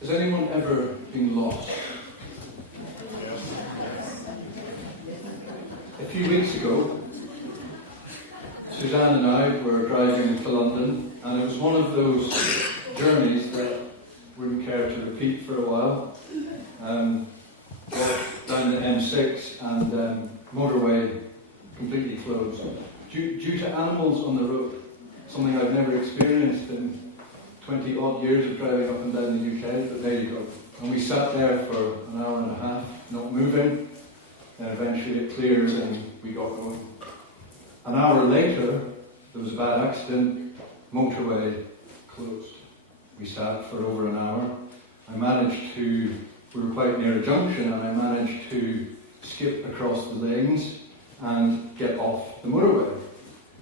Has anyone ever been lost? A few weeks ago, Suzanne and I were driving to London, and it was one of those journeys that wouldn't care to repeat for a while. Walked down the M6 and motorway completely closed. Due to animals on the road, something I've never experienced in 20 odd years of driving up and down the UK, but there you go. And we sat there for an hour and a half, not moving, and eventually it cleared and we got going. An hour later, there was a bad accident, motorway closed. We sat for over an hour. We were quite near a junction, and I managed to skip across the lanes and get off the motorway.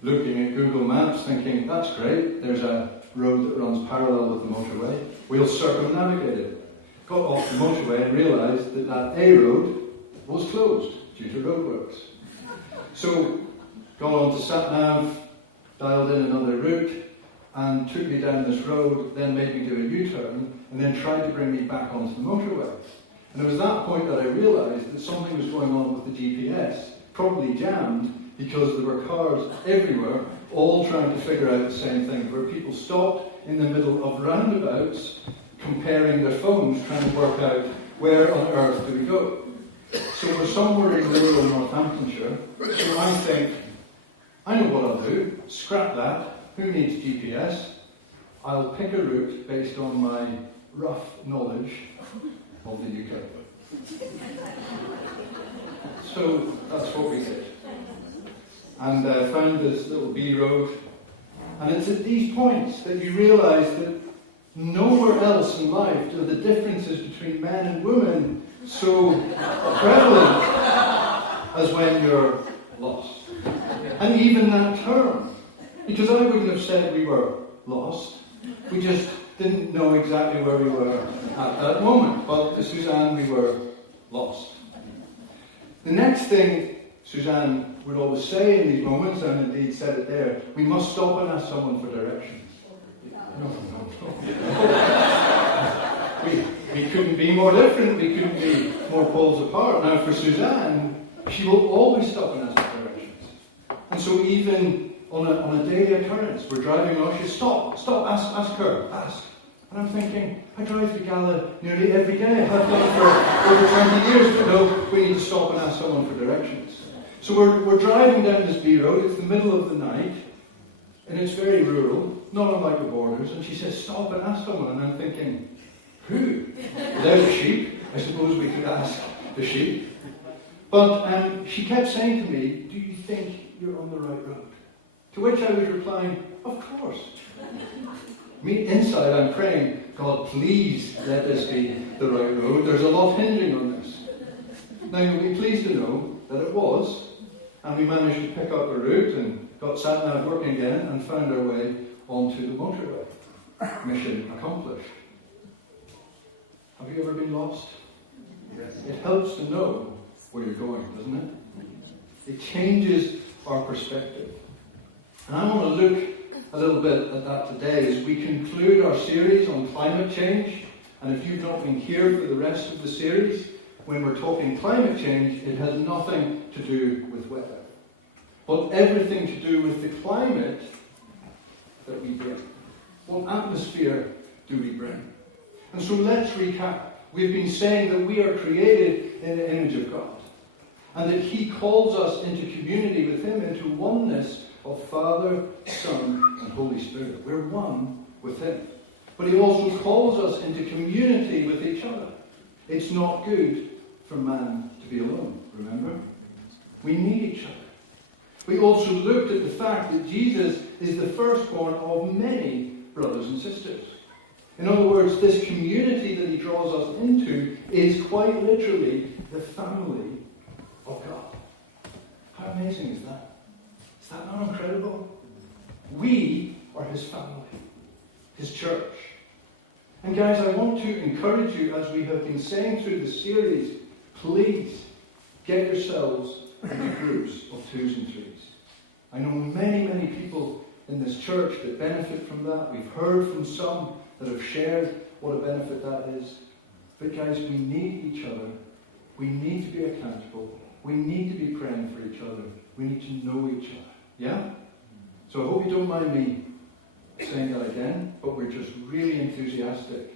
Looking at Google Maps, thinking, that's great, there's a road that runs parallel with the motorway. We'll circumnavigate it. Got off the motorway and realised that that A road was closed due to roadworks. So, got on to SatNav, dialed in another route, and took me down this road, then made me do a U-turn, and then tried to bring me back onto the motorway. And it was that point that I realised that something was going on with the GPS, probably jammed, because there were cars everywhere, all trying to figure out the same thing, where people stopped in the middle of roundabouts, comparing their phones, trying to work out where on earth do we go. So we're somewhere in rural Northamptonshire, so I think, I know what I'll do, scrap that, who needs GPS? I'll pick a route based on my rough knowledge of the UK. So that's what we did. And found this little B road. And it's at these points that you realise that nowhere else in life are the differences between men and women so prevalent as when you're lost. And even that term. Because I wouldn't have said we were lost. We just didn't know exactly where we were at that moment. But to Suzanne, we were lost. The next thing Suzanne would always say in these moments, and indeed said it there, we must stop and ask someone for directions. No. We couldn't be more different. We couldn't be more poles apart. Now for Suzanne, she will always stop and ask for directions. And so even on a daily occurrence, we're driving along, she stop, ask her. And I'm thinking, I drive to Gala nearly every day. I have done for over 20 years, but no, we need to stop and ask someone for directions. So we're driving down this B road, it's the middle of the night, and it's very rural, not unlike the borders, and she says, stop and ask someone, and I'm thinking, who? There's a sheep, I suppose we could ask the sheep. But she kept saying to me, do you think you're on the right road? To which I was replying, of course. Me inside I'm praying, God, please let this be the right road. There's a lot hinging on this. Now you'll be pleased to know that it was, and we managed to pick up a route and got SatNav working again and found our way onto the motorway. Mission accomplished. Have you ever been lost? Yes. It helps to know where you're going, doesn't it? It changes our perspective. And I want to look a little bit at that today as we conclude our series on climate change. And if you've not been here for the rest of the series, when we're talking climate change, it has nothing to do with weather, but everything to do with the climate that we bring. What atmosphere do we bring? And so let's recap. We've been saying that we are created in the image of God, and that He calls us into community with Him, into oneness of Father, Son, and Holy Spirit. We're one with Him. But He also calls us into community with each other. It's not good for man to be alone, remember? We need each other. We also looked at the fact that Jesus is the firstborn of many brothers and sisters. In other words, this community that He draws us into is quite literally the family of God. How amazing is that? Is that not incredible? We are His family, His church. And guys, I want to encourage you, as we have been saying through the series, please get yourselves into groups of 2s and 3s. I know many people in this church that benefit from that. We've heard from some that have shared what a benefit that is. But guys, we need each other. We need to be accountable. We need to be praying for each other. We need to know each other. Yeah? So I hope you don't mind me saying that again, but we're just really enthusiastic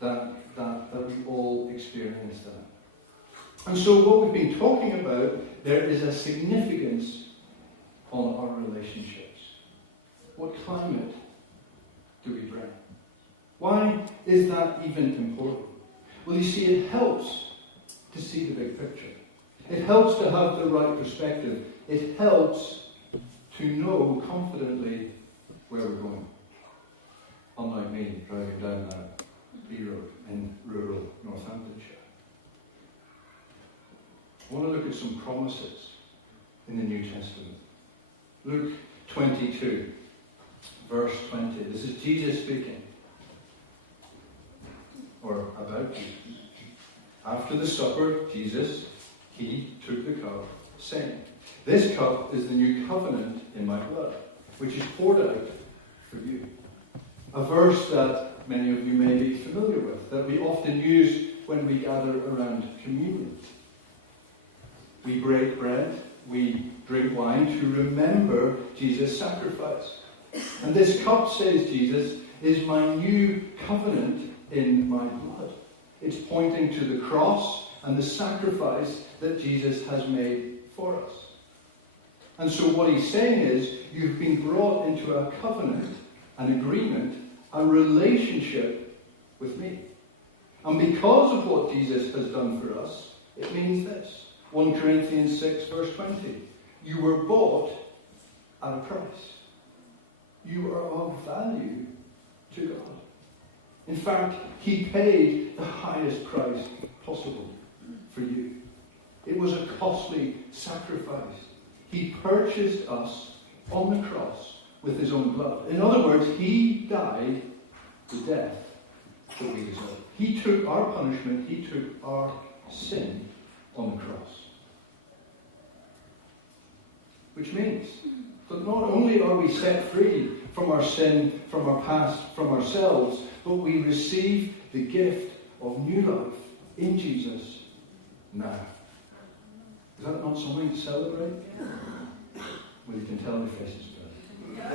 that we all experience that. And so what we've been talking about, there is a significance on our relationships. What climate do we bring? Why is that even important? Well, you see, it helps to see the big picture. It helps to have the right perspective. It helps to know confidently where we're going. Unlike me, driving down that B road in rural Northamptonshire. I want to look at some promises in the New Testament. Luke 22, verse 20. This is Jesus speaking. Or about Jesus. After the supper, Jesus, he took the cup, saying, "This cup is the new covenant in my blood, which is poured out for you." A verse that many of you may be familiar with, that we often use when we gather around communion. We break bread, we drink wine to remember Jesus' sacrifice. And this cup, says Jesus, is my new covenant in my blood. It's pointing to the cross and the sacrifice that Jesus has made for us. And so what he's saying is, you've been brought into a covenant, an agreement, a relationship with me. And because of what Jesus has done for us, it means this. 1 Corinthians 6, verse 20. You were bought at a price. You are of value to God. In fact, he paid the highest price possible for you. It was a costly sacrifice. He purchased us on the cross with his own blood. In other words, he died the death that we deserve. He took our punishment, he took our sin on the cross. Which means that not only are we set free from our sin, from our past, from ourselves, but we receive the gift of new life in Jesus now. Is that not something to celebrate? Yeah. Well, you can tell the faces better.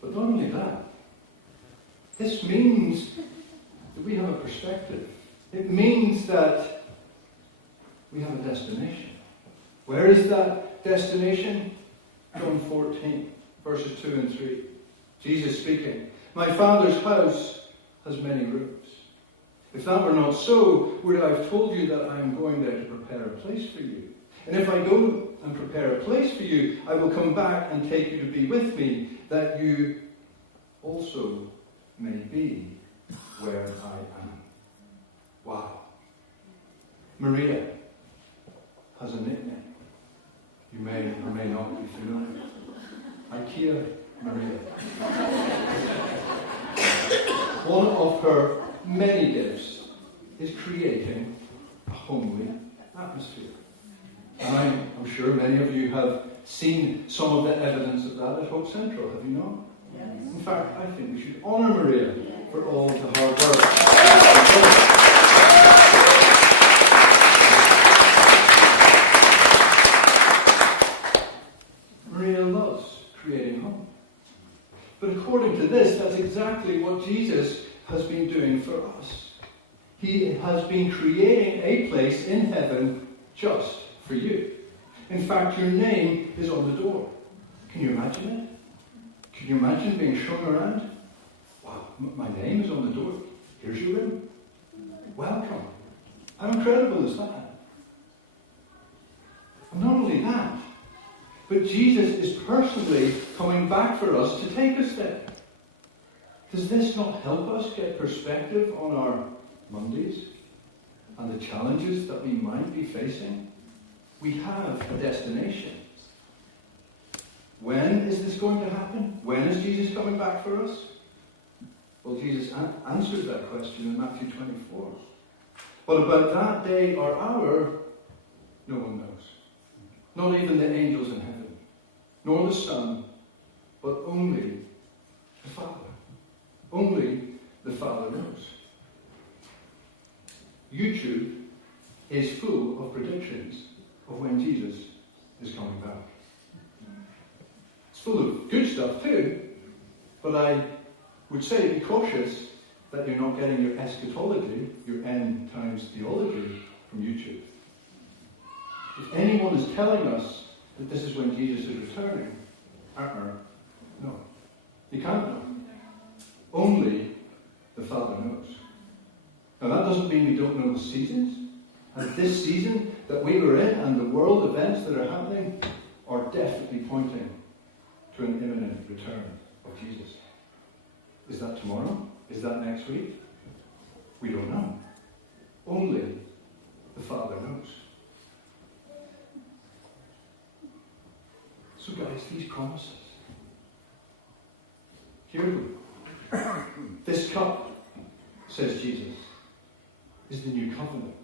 But not only that, this means that we have a perspective. It means that we have a destination. Where is that destination? John 14, verses 2 and 3. Jesus speaking, "My Father's house has many rooms. If that were not so, would I have told you that I am going there to prepare a place for you? And if I go and prepare a place for you, I will come back and take you to be with me, that you also may be where I am." Wow. Maria has a nickname. You may or may not be familiar. IKEA Maria. One of her many gifts is creating a homely atmosphere. And I'm sure many of you have seen some of the evidence of that at Hope Central, have you not? Yes. In fact, I think we should honour Maria for all the hard work. Maria loves creating home. But according to this, that's exactly what Jesus has been doing for us. He has been creating a place in heaven just for you. In fact, your name is on the door. Can you imagine it? Can you imagine being shown around? Wow, my name is on the door. Here's your room. Welcome. How incredible is that? And not only that, but Jesus is personally coming back for us to take us there. Does this not help us get perspective on our Mondays and the challenges that we might be facing? We have a destination. When is this going to happen? When is Jesus coming back for us? Well, Jesus answered that question in Matthew 24. But about that day or hour, no one knows. Not even the angels in heaven. nor the Son, but only the Father. Only the Father knows. YouTube is full of predictions of when Jesus is coming back. It's full of good stuff too, but I would say be cautious that you're not getting your eschatology, your end times theology from YouTube. If anyone is telling us that this is when Jesus is returning, no. You can't know. Only the Father knows. Now that doesn't mean we don't know the seasons. And this season that we were in and the world events that are happening are definitely pointing to an imminent return of Jesus. Is that tomorrow? Is that next week? We don't know. Only the Father knows. So guys, these promises. Hear them. This cup, says Jesus, is the new covenant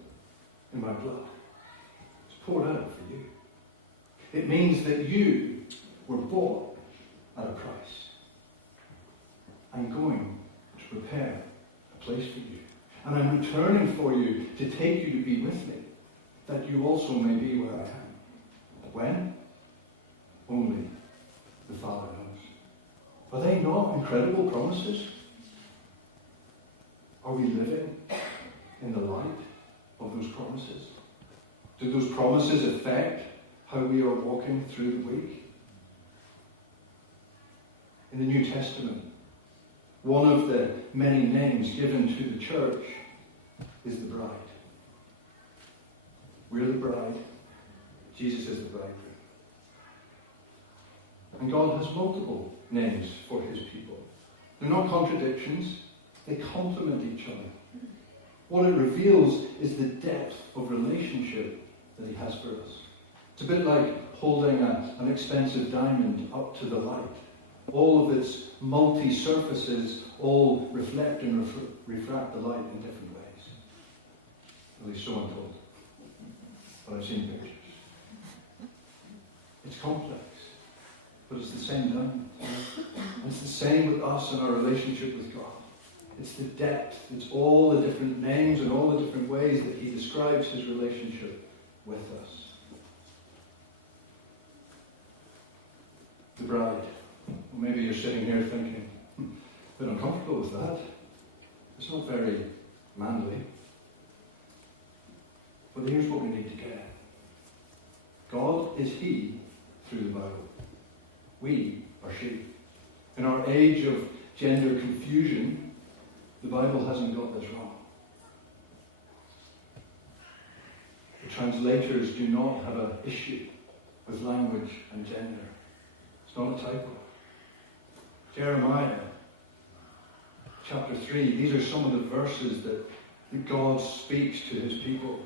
in my blood. It's poured out for you. It means that you were bought at a price. I'm going to prepare a place for you. And I'm returning for you to take you to be with me, that you also may be where I am. When? Only the Father knows. Are they not incredible promises? Are we living in the light of those promises? Do those promises affect how we are walking through the week? In the New Testament, one of the many names given to the church is the bride. We're the bride. Jesus is the bridegroom. And God has multiple names for his people. They're not contradictions. They complement each other. What it reveals is the depth of relationship that he has for us. It's a bit like holding an expensive diamond up to the light. All of its multi-surfaces all reflect and refract the light in different ways. At least so I'm told. But I've seen pictures. It's complex, but it's the same diamond. And it's the same with us and our relationship with God. It's the depth. It's all the different names and all the different ways that he describes his relationship with us. The bride. Well, maybe you're sitting here thinking, a bit uncomfortable with that. It's not very manly. But here's what we need to get. God is he through the Bible. We are she. In our age of gender confusion, the Bible hasn't got this wrong. The translators do not have an issue with language and gender. It's not a typo. Jeremiah chapter 3, these are some of the verses that God speaks to his people.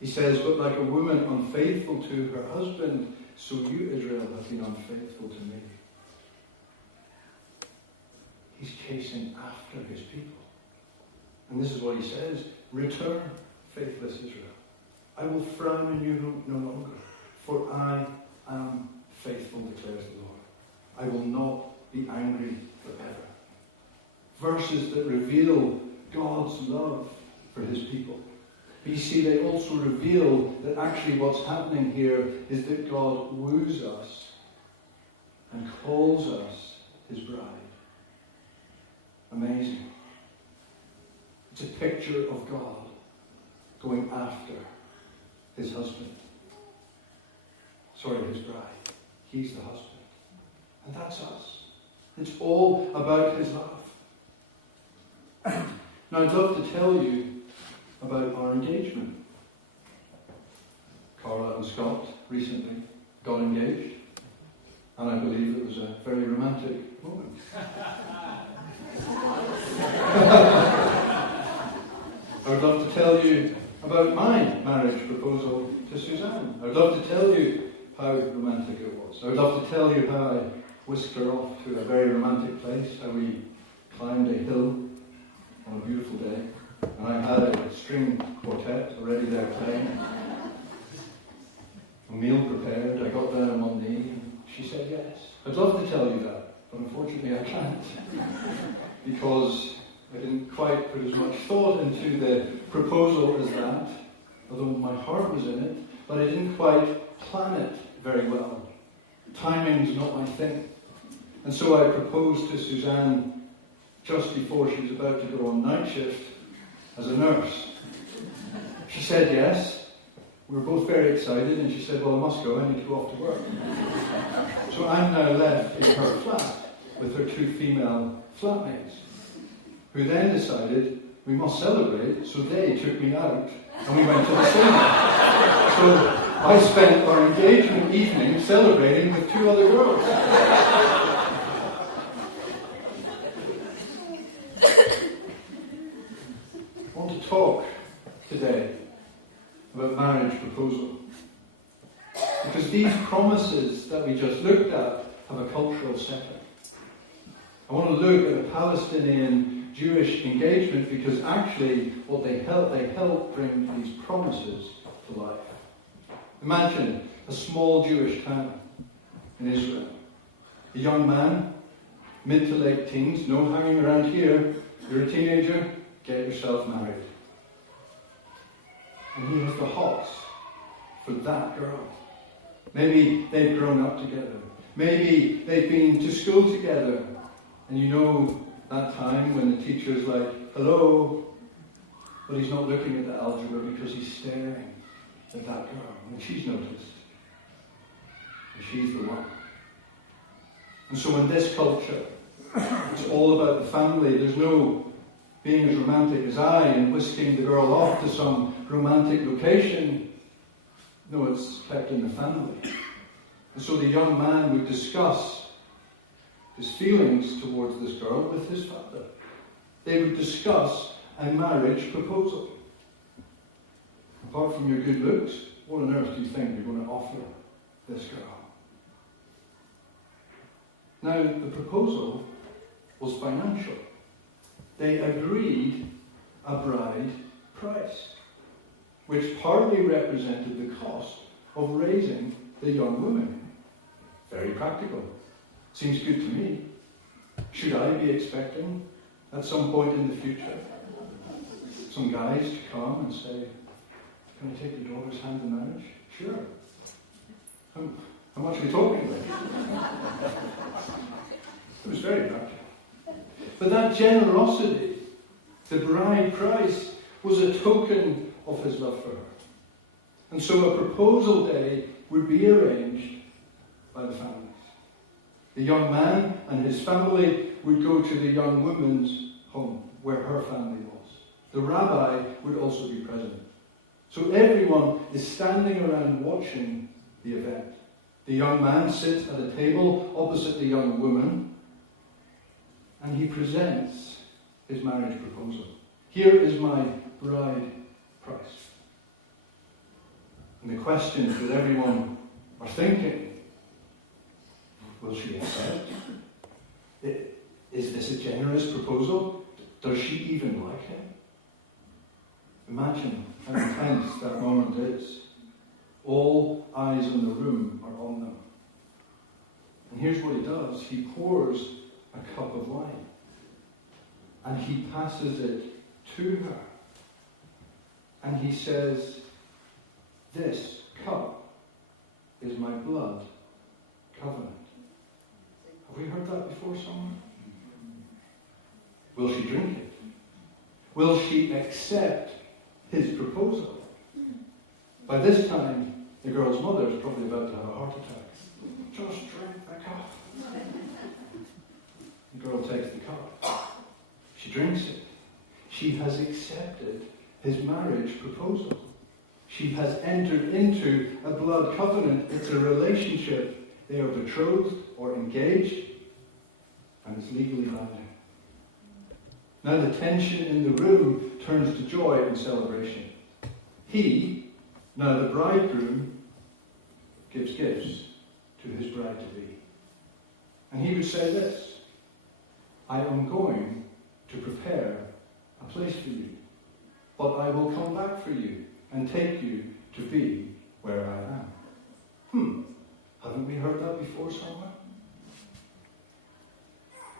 He says, but like a woman unfaithful to her husband, so you, Israel, have been unfaithful to me. He's chasing after his people. And this is what he says, return, faithless Israel. I will frown on you no longer, for I am faithful, declares the Lord. I will not be angry forever. Verses that reveal God's love for his people. But you see, they also reveal that actually what's happening here is that God woos us and calls us his bride. Amazing. It's a picture of God going after his husband. Sorry, his bride. He's the husband. And that's us. It's all about his love. Now, I'd love to tell you about our engagement. Carla and Scott recently got engaged, and I believe it was a very romantic moment. I would love to tell you about my marriage proposal to Suzanne. I would love to tell you how romantic it was. I would love to tell you how I whisked her off to a very romantic place, how we climbed a hill on a beautiful day, and I had a string quartet already there playing. A meal prepared, I got down on one knee, and she said yes. yes. I'd love to tell you that, but unfortunately I can't. Because I didn't quite put as much thought into the proposal as that, although my heart was in it, but I didn't quite plan it very well. Timing's not my thing. And so I proposed to Suzanne just before she was about to go on night shift as a nurse. She said yes. We were both very excited, and she said, well, I must go, I need to go off to work. So I'm now left in her flat with her two female flatmates, who then decided we must celebrate, so they took me out and we went to the cinema. So I spent our engagement evening celebrating with two other girls. I want to talk today about marriage proposal. Because these promises that we just looked at have a cultural setting. I want to look at a Palestinian Jewish engagement because actually what they help bring these promises to life. Imagine a small Jewish town in Israel. A young man, mid to late teens, no hanging around here, you're a teenager, get yourself married. And he has the hots for that girl. Maybe they've grown up together. Maybe they've been to school together. And you know that time when the teacher's like, hello, but he's not looking at the algebra because he's staring at that girl. And she's noticed. And she's the one. And so in this culture, it's all about the family. There's no being as romantic as I and whisking the girl off to some romantic location. No, it's kept in the family. And so the young man would discuss his feelings towards this girl with his father. They would discuss a marriage proposal. Apart from your good looks, what on earth do you think you're going to offer this girl? Now, the proposal was financial. They agreed a bride price, which partly represented the cost of raising the young woman. Very practical. Seems good to me. Should I be expecting, at some point in the future, some guys to come and say, can I take your daughter's hand in marriage? Sure. How much are we talking about? It was very practical. But that generosity, the bride price, was a token of his love for her. And so a proposal day would be arranged by the families. The young man and his family would go to the young woman's home, where her family was. The rabbi would also be present. So everyone is standing around watching the event. The young man sits at a table opposite the young woman, and he presents his marriage proposal. Here is my bride price. And the questions that everyone are thinking, will she accept? Is this a generous proposal? Does she even like him? Imagine how intense that moment is. All eyes in the room are on them. And here's what he does. He pours a cup of wine. And he passes it to her. And he says, this cup is my blood covenant. Have we heard that before somewhere? Will she drink it? Will she accept his proposal? By this time, the girl's mother is probably about to have a heart attack. Just drink the cup. The girl takes the cup. She drinks it. She has accepted his marriage proposal. She has entered into a blood covenant. It's a relationship. They are betrothed or engaged, and it's legally binding. Now the tension in the room turns to joy and celebration. He, now the bridegroom, gives gifts to his bride-to-be. And he would say this, I am going to prepare a place for you, but I will come back for you and take you to be where I am. Haven't we heard that before somewhere?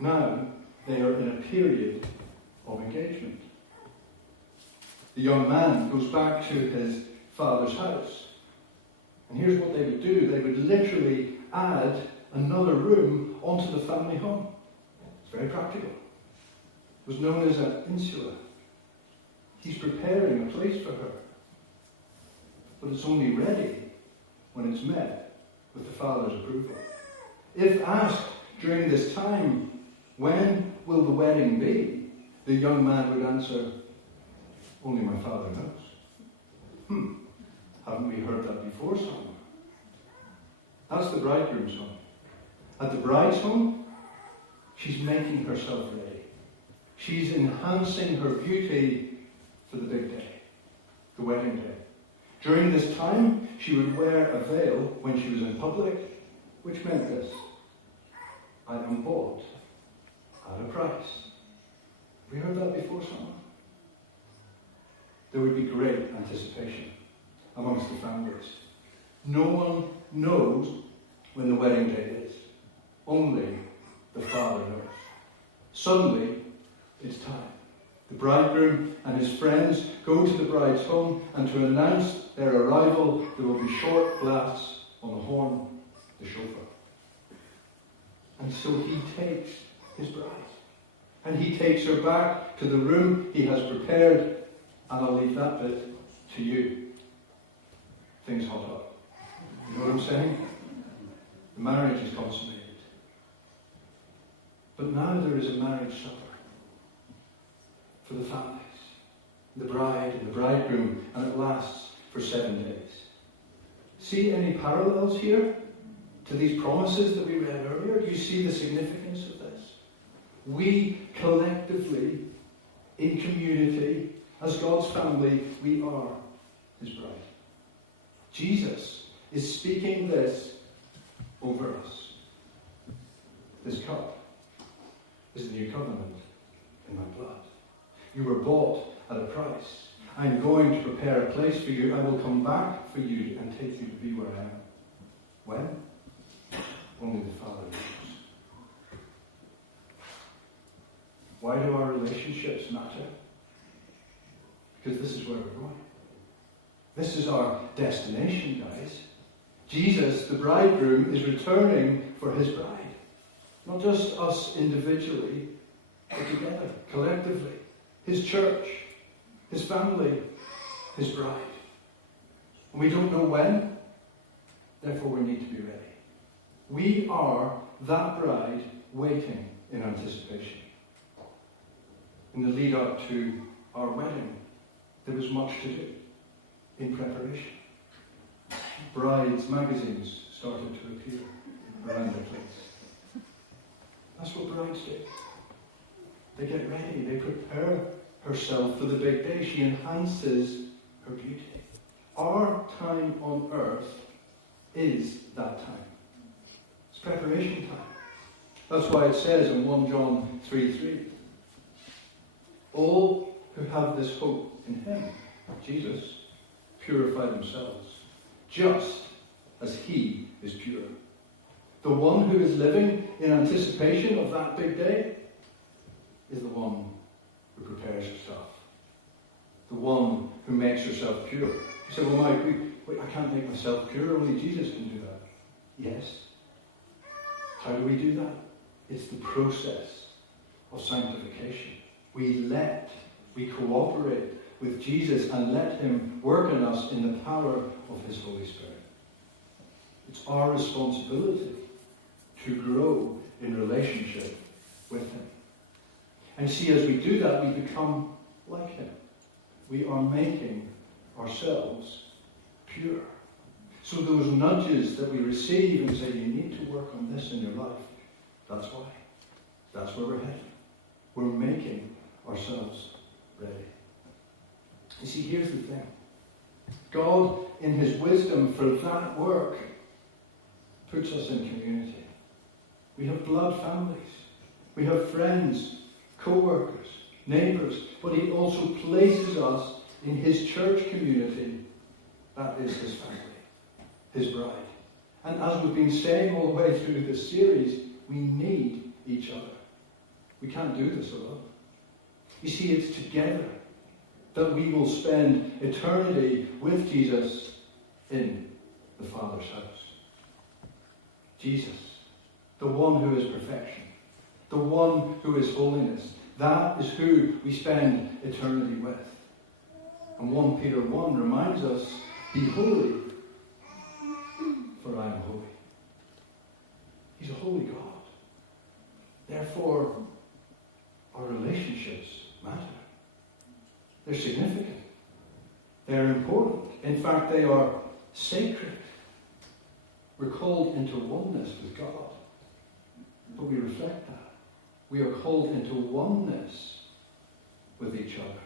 Now they are in a period of engagement. The young man goes back to his father's house. And here's what they would do. They would literally add another room onto the family home. It's very practical. It was known as an insula. He's preparing a place for her. But it's only ready when it's met with the father's approval. If asked during this time, when will the wedding be? The young man would answer, only my father knows. Haven't we heard that before somewhere? That's the bridegroom's home. At the bride's home, she's making herself ready. She's enhancing her beauty for the big day, the wedding day. During this time, she would wear a veil when she was in public, which meant this: I am bought at a price. Have we heard that before somewhere? There would be great anticipation amongst the families. No one knows when the wedding day is. Only the father knows. Suddenly, it's time. The bridegroom and his friends go to the bride's home, and to announce their arrival, there will be short blasts on the horn, the shofar. And so he takes his bride, and he takes her back to the room he has prepared, and I'll leave that bit to you. Things hot up. You know what I'm saying? The marriage is consummated. But now there is a marriage supper for the families, the bride and the bridegroom, and it lasts for 7 days. See any parallels here to these promises that we read earlier? Do you see the significance of this? We collectively, in community, as God's family, we are his bride. Jesus is speaking this over us. This cup is the new covenant in my blood. You were bought at a price. I am going to prepare a place for you. I will come back for you and take you to be where I am. When? Only the Father knows. Why do our relationships matter? Because this is where we're going. This is our destination, guys. Jesus, the bridegroom, is returning for his bride. Not just us individually, but together, collectively. His church, his family, his bride. And we don't know when, therefore we need to be ready. We are that bride waiting in anticipation. In the lead up to our wedding, there was much to do in preparation. Brides magazines started to appear around the place. That's what brides do. They get ready, they prepare herself for the big day. She enhances her beauty. Our time on earth is that time. It's preparation time. That's why it says in 1 John 3:3, all who have this hope in him, Jesus, purify themselves, just as he is pure. The one who is living in anticipation of that big day is the one who prepares herself. The one who makes herself pure. You say, well, Mike, I can't make myself pure, only Jesus can do that. Yes. How do we do that? It's the process of sanctification. We cooperate with Jesus and let him work in us in the power of his Holy Spirit. It's our responsibility to grow in relationship with him. And see, as we do that, we become like him. We are making ourselves pure. So those nudges that we receive and say, you need to work on this in your life, that's why. That's where we're heading. We're making ourselves ready. You see, here's the thing. God, in his wisdom for that work, puts us in community. We have blood families. We have friends, co-workers, neighbours. But he also places us in his church community. That is his family, his bride. And as we've been saying all the way through this series, we need each other. We can't do this alone. You see, it's together that we will spend eternity with Jesus in the Father's house. Jesus, the one who is perfection, the one who is holiness, that is who we spend eternity with. And 1 Peter 1 reminds us, be holy, for I am holy. He's a holy God. Therefore, our relationships matter. They're significant. They're important. In fact, they are sacred. We're called into oneness with God. But we reflect that. We are called into oneness with each other.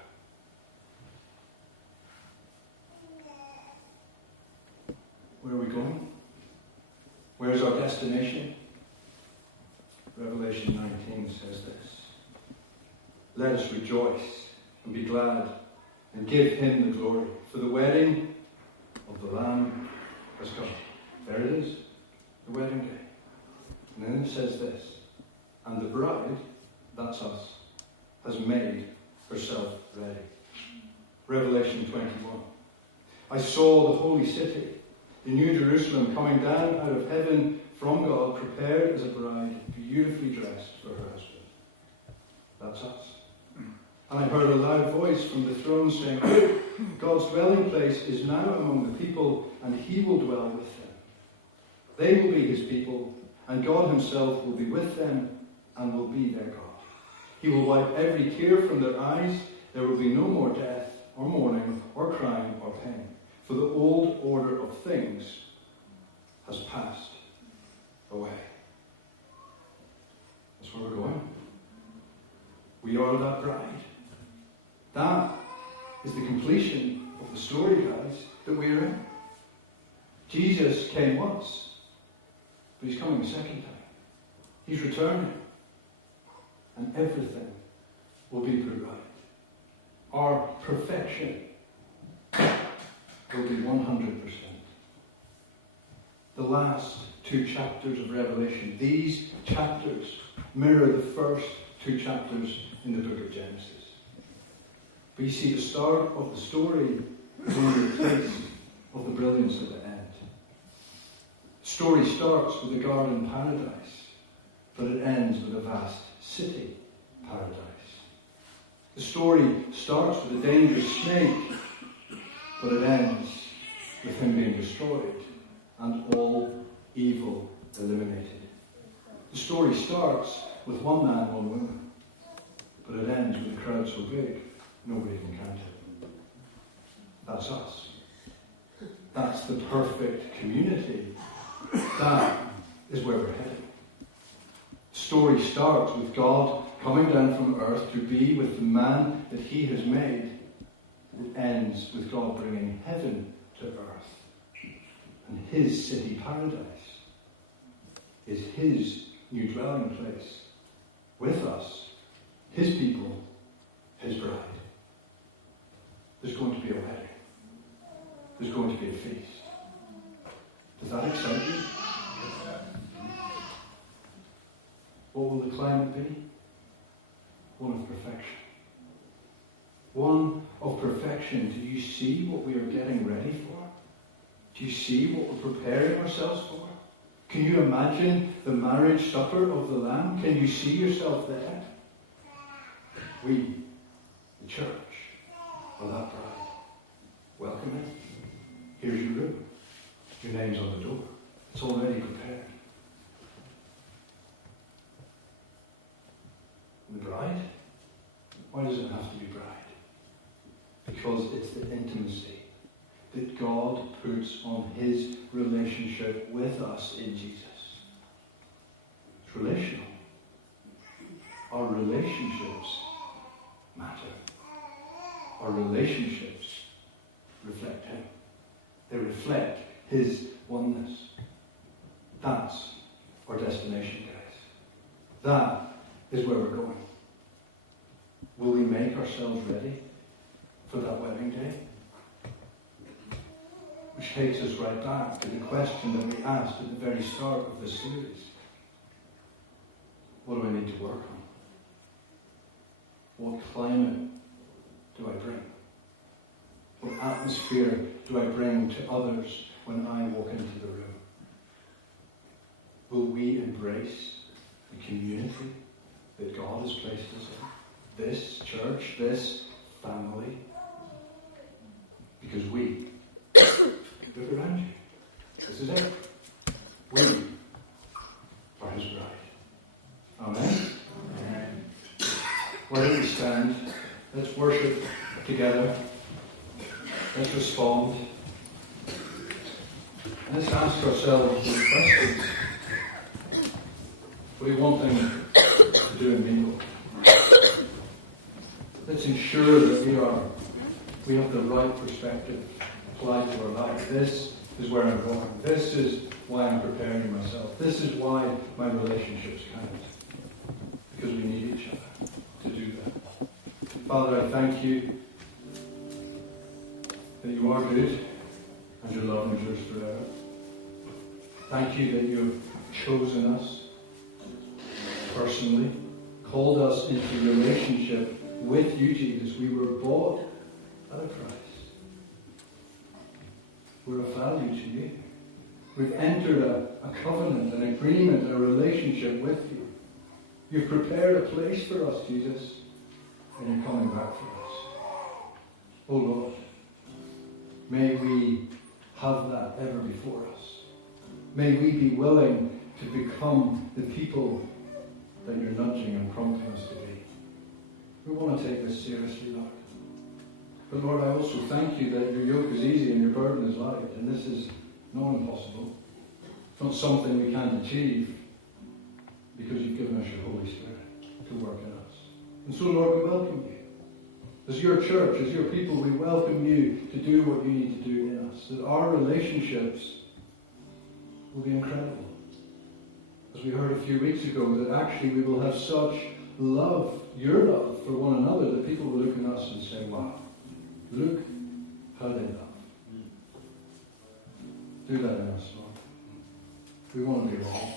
Where are we going? Where's our destination? Revelation 19 says this. Let us rejoice and be glad and give him the glory, for the wedding of the Lamb has come. There it is, the wedding day. And then it says this, and the bride, that's us, has made herself ready. Revelation 21. I saw the holy city, the New Jerusalem, coming down out of heaven from God, prepared as a bride, beautifully dressed for her husband. That's us. And I heard a loud voice from the throne saying, God's dwelling place is now among the people, and he will dwell with them. They will be his people, and God himself will be with them and will be their God. He will wipe every tear from their eyes. There will be no more death, or mourning, or crying, or pain. For the old order of things has passed away. That's where we're going. We are that bride. That is the completion of the story, guys, that we are in. Jesus came once, but he's coming a second time. He's returning. And everything will be put right. Our perfection will be 100%. The last 2 chapters of Revelation, these chapters mirror the first 2 chapters in the book of Genesis. But you see, the start of the story is only a taste of the brilliance of the end. The story starts with a garden paradise, but it ends with a vast city paradise. The story starts with a dangerous snake, but it ends with him being destroyed and all evil eliminated. The story starts with one man, one woman, but it ends with a crowd so big nobody can count it. That's us. That's the perfect community. That is where we're heading. The story starts with God coming down from earth to be with the man that he has made. It ends with God bringing heaven to earth. And his city paradise is his new dwelling place with us, his people, his bride. There's going to be a wedding. There's going to be a feast. Does that excite you? What will the climate be? One of perfection. One of perfection. Do you see what we are getting ready for? Do you see what we're preparing ourselves for? Can you imagine the marriage supper of the Lamb? Can you see yourself there? We, the church, are that bride. Welcome in. Here's your room. Your name's on the door. It's already prepared. The bride? Why does it have to be bride? Because it's the intimacy that God puts on his relationship with us in Jesus. It's relational. Our relationships matter. Our relationships reflect him. They reflect his oneness. That's our destination, guys. That is where we're going. Will we make ourselves ready for that wedding day? Which takes us right back to the question that we asked at the very start of this series. What do I need to work on? What climate do I bring? What atmosphere do I bring to others when I walk into the room? Will we embrace the community that God has placed us in? This church, this family? Because we, look around you. This is it. We are his bride. Amen? Amen. Where do we stand? Let's worship together. Let's respond. Let's ask ourselves these questions. What do you want them to do in Mingle? Let's ensure that we have the right perspective applied to our life. This is where I'm going. This is why I'm preparing myself. This is why my relationships count. Because we need each other to do that. Father, I thank you that you are good and your love endures forever. Thank you that you have chosen us personally, called us into relationship with you, Jesus. We were bought at a price. We're of value to you. We've entered a covenant, an agreement, a relationship with you. You've prepared a place for us, Jesus, and you're coming back for us. Oh Lord, may we have that ever before us. May we be willing to become the people that you're nudging and prompting us to be. We want to take this seriously, Lord. But Lord, I also thank you that your yoke is easy and your burden is light, and this is not impossible. It's not something we can't achieve, because you've given us your Holy Spirit to work in us. And so, Lord, we welcome you. As your church, as your people, we welcome you to do what you need to do in us, that our relationships will be incredible. As we heard a few weeks ago, that actually we will have such love, your love for one another, that people will look at us and say, wow, look how they love. Do that in us, Lord. We want to be wrong.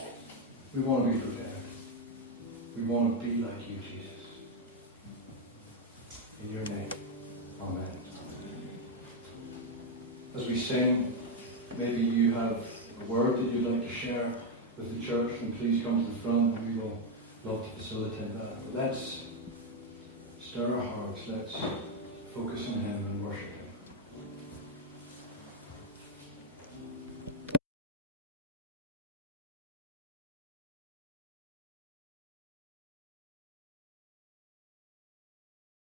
We want to be prepared. We want to be like you, Jesus. In your name, amen. As we sing, maybe you have a word that you'd like to share with the church, and please come to the front and we will love to facilitate that. But let's stir our hearts. Let's focus on him and worship.